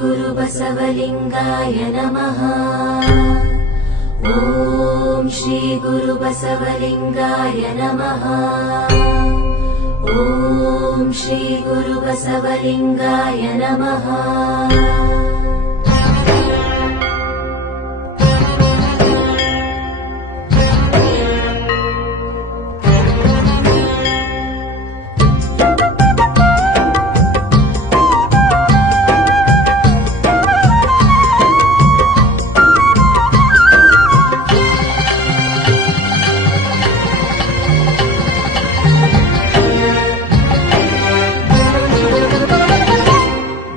गुरुबसवलिङ्गाय नमः। ॐ श्री गुरुबसवलिङ्गाय नमः। ॐ श्री गुरुबसवलिङ्गाय नमः।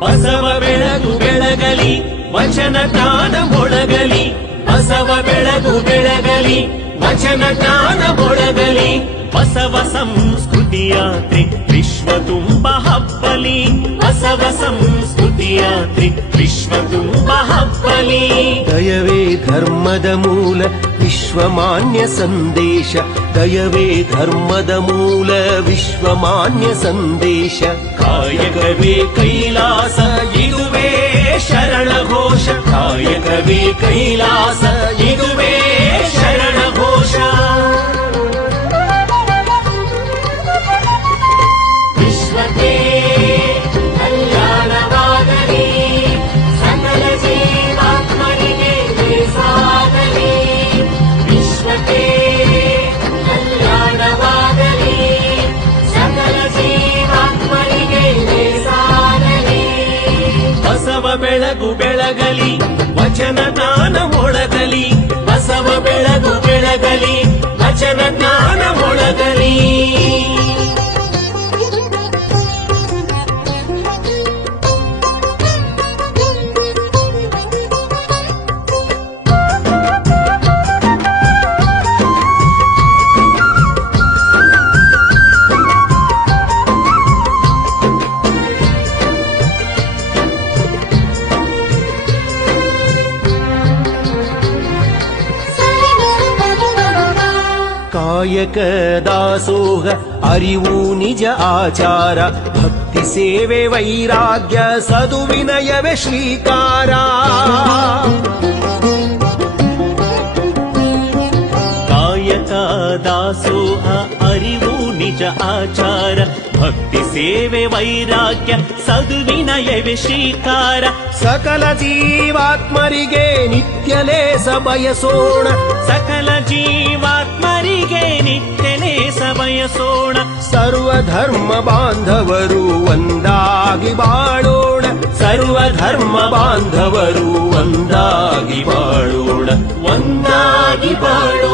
ಬಸವ ಬೆಳಗು ಬೆಳಗಲಿ ವಚನ ಜ್ಞಾನ ಮೊಳಗಲಿ, ಬಸವ ಬೆಳಗು ಬೆಳಗಲಿ ವಚನ ಜ್ಞಾನ ಮೊಳಗಲಿ, ಬಸವ ಸಂಸ್ಕೃತಿ ಯಾತ್ರೆ ವಿಶ್ವ ತುಂಬ ಹಬ್ಬಲಿ, ಬಸವ ಸಂಸ್ಕೃತಿ ಯಾತ್ರೆ ವಿಶ್ವ ತುಂಬ ಹಬ್ಬಲಿ. ದಯವೇ ಧರ್ಮದ ಮೂಲ ವಿಶ್ವಮಾನ್ಯ ಸಂದೇಶ, ದಯವೇ ಧರ್ಮದ ಮೂಲ ವಿಶ್ವಮಾನ್ಯ ಸಂದೇಶ. ಕಾಯಕವೇ ಕೈಲಾಸ ಇದುವೇ ಶರಣ ಘೋಷ, ಕಾಯಕವೇ ಕೈಲಾಸ ಇದುವೇ ಶರಣ ಘೋಷ. ವಿಶ್ವಕ್ಕೆ ಕಲ್ಯಾಣವಾಗಲಿ, ಸಕಲ ಜೀವಾತ್ಮರಿಗೆ ಸಾಗಲಿ, ವಿಶ್ವಕ್ಕೆ ಕಲ್ಯಾಣವಾಗಲಿ, ಸಕಲ ಜೀವಾತ್ಮರಿಗೆ ಸಾಗಲಿ. ಬಸವ ಬೆಳಗು ಬೆಳಗಲಿ ವಚನ ಜ್ಞಾನ ಮೊಳಗಲಿ, ಬಸವ ಬೆಳಗು ಬೆಳಗಲಿ ವಚನ ಜ್ಞಾನ ಮೊಳಗಲಿ. ಕಾಯಕ ದಾಸೋಹ ಅರಿವು ನಿಜ ಆಚಾರ, ಭಕ್ತಿ ಸೇವೆ ವೈರಾಗ್ಯ ಸದುವಿನಯವೇ ಶ್ರೀಕಾರ. ಕಾಯಕ ದಾಸೋಹ ಅರಿವು ನಿಜ ಆಚಾರ, ಭಕ್ತಿ ಸೇವೆ ವೈರಾಗ್ಯ ಸದುವಿನಯವೇ ಶ್ರೀಕಾರ. ಸಕಲ ಜೀವಾತ್ಮರಿಗೆ ನಿತ್ಯ ಲೇಸ ಬಯಸೋಣ, ಸಕಲ ಜೀವಾತ್ಮರಿಗೆ ನಿತ್ಯ ಲೇಸ ಬಯಸೋಣ. ಸರ್ವ ಧರ್ಮ ಬಾಂಧವರು ಒಂದಾಗಿ ಬಾಳೋಣ, ಸರ್ವ ಧರ್ಮ ಬಾಂಧವರು ಒಂದಾಗಿ ಬಾಳೋಣ, ಒಂದಾಗಿ ಬಾಳೋಣ.